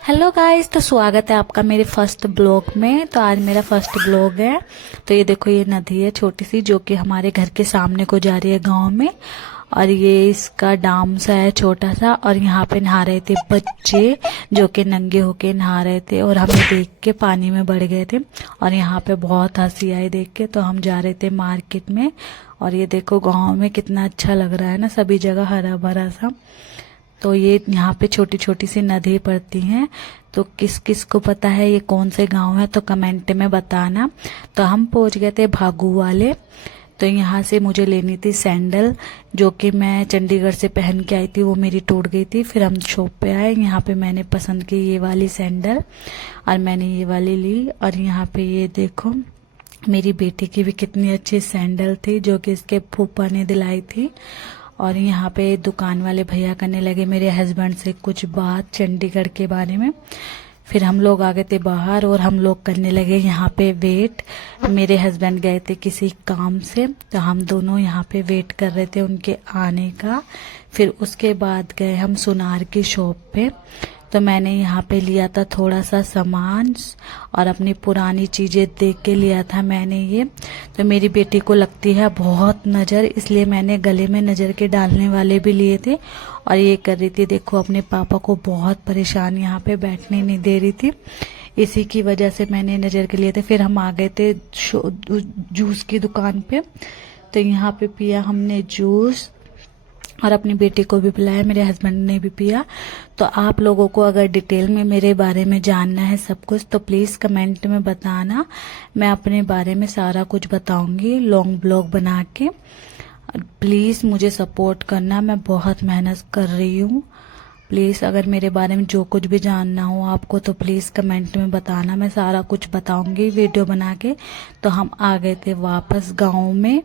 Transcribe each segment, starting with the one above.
Hello guys, तो स्वागत है आपका मेरे फर्स्ट ब्लॉग में। तो आज मेरा फर्स्ट ब्लॉग है। तो ये देखो, ये नदी है छोटी सी जो कि हमारे घर के सामने को जा रही है गांव में। और ये इसका डाम सा है छोटा सा, और यहाँ पे नहा रहे थे बच्चे जो कि नंगे होके नहा रहे थे, और हमें देख के पानी में बढ़ गए थे। और यहाँ पे बहुत हंसी आई देख के। तो हम जा रहे थे मार्केट में। और ये देखो गाँव में कितना अच्छा लग रहा है ना, सभी जगह हरा भरा सा। तो ये यहाँ पे छोटी छोटी सी नदी पड़ती हैं। तो किस किस को पता है ये कौन से गांव है तो कमेंट में बताना। तो हम पहुंच गए थे भागू वाले। तो यहाँ से मुझे लेनी थी सैंडल जो कि मैं चंडीगढ़ से पहन के आई थी, वो मेरी टूट गई थी। फिर हम शॉप पे आए, यहाँ पे मैंने पसंद की ये वाली सैंडल और मैंने ये वाली ली। और यहाँ पे ये देखो, मेरी बेटी की भी कितनी अच्छी सैंडल थी जो कि इसके फूफा ने दिलाई थी। और यहाँ पे दुकान वाले भैया करने लगे मेरे हस्बैंड से कुछ बात चंडीगढ़ के बारे में। फिर हम लोग आ गए थे बाहर और हम लोग करने लगे यहाँ पे वेट। मेरे हस्बैंड गए थे किसी काम से, तो हम दोनों यहाँ पे वेट कर रहे थे उनके आने का। फिर उसके बाद गए हम सुनार की शॉप पे। तो मैंने यहाँ पे लिया था थोड़ा सा सामान और अपनी पुरानी चीजें देख के लिया था मैंने ये। तो मेरी बेटी को लगती है बहुत नज़र, इसलिए मैंने गले में नज़र के डालने वाले भी लिए थे। और ये कर रही थी, देखो अपने पापा को बहुत परेशान यहाँ पे बैठने नहीं दे रही थी, इसी की वजह से मैंने नज़र के लिए थे। फिर हम आ गए थे जूस की दुकान पे। तो यहाँ पे पिया हमने जूस और अपनी बेटी को भी पिलाया, मेरे हस्बैंड ने भी पिया। तो आप लोगों को अगर डिटेल में मेरे बारे में जानना है सब कुछ तो प्लीज़ कमेंट में बताना। मैं अपने बारे में सारा कुछ बताऊंगी लॉन्ग ब्लॉग बना के। प्लीज़ मुझे सपोर्ट करना, मैं बहुत मेहनत कर रही हूँ। प्लीज़ अगर मेरे बारे में जो कुछ भी जानना हो आपको तो प्लीज़ कमेंट में बताना, मैं सारा कुछ बताऊंगी वीडियो बना के। तो हम आ गए थे वापस गाँव में।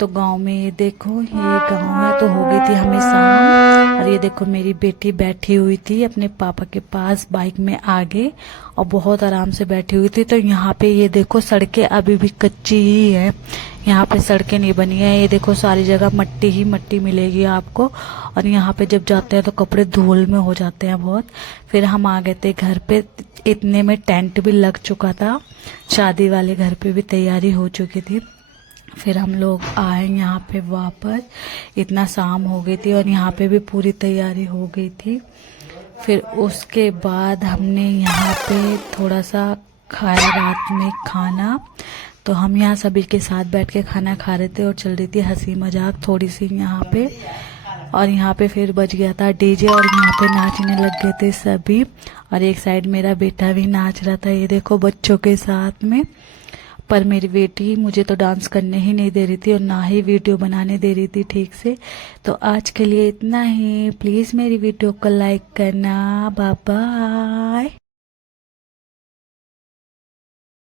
तो गांव में ये देखो, ये गांव है। तो हो गई थी हमें शाम, और ये देखो मेरी बेटी बैठी हुई थी अपने पापा के पास बाइक में आगे, और बहुत आराम से बैठी हुई थी। तो यहाँ पे ये देखो सड़कें अभी भी कच्ची ही है, यहाँ पे सड़कें नहीं बनी है। ये देखो सारी जगह मट्टी ही मट्टी मिलेगी आपको। और यहाँ पे जब जाते हैं तो कपड़े धूल में हो जाते हैं बहुत। फिर हम आ गए थे घर पे, इतने में टेंट भी लग चुका था, शादी वाले घर पे भी तैयारी हो चुकी थी। फिर हम लोग आए यहाँ पे वापस, इतना शाम हो गई थी और यहाँ पे भी पूरी तैयारी हो गई थी। फिर उसके बाद हमने यहाँ पे थोड़ा सा खाया रात में खाना। तो हम यहाँ सभी के साथ बैठ के खाना खा रहे थे और चल रही थी हंसी मजाक थोड़ी सी यहाँ पे। और यहाँ पे फिर बज गया था डीजे और यहाँ पे नाचने लग गए थे सभी। और एक साइड मेरा बेटा भी नाच रहा था, ये देखो बच्चों के साथ में। पर मेरी बेटी मुझे तो डांस करने ही नहीं दे रही थी और ना ही वीडियो बनाने दे रही थी ठीक से। तो आज के लिए इतना ही। प्लीज़ मेरी वीडियो को लाइक करना। Bye bye.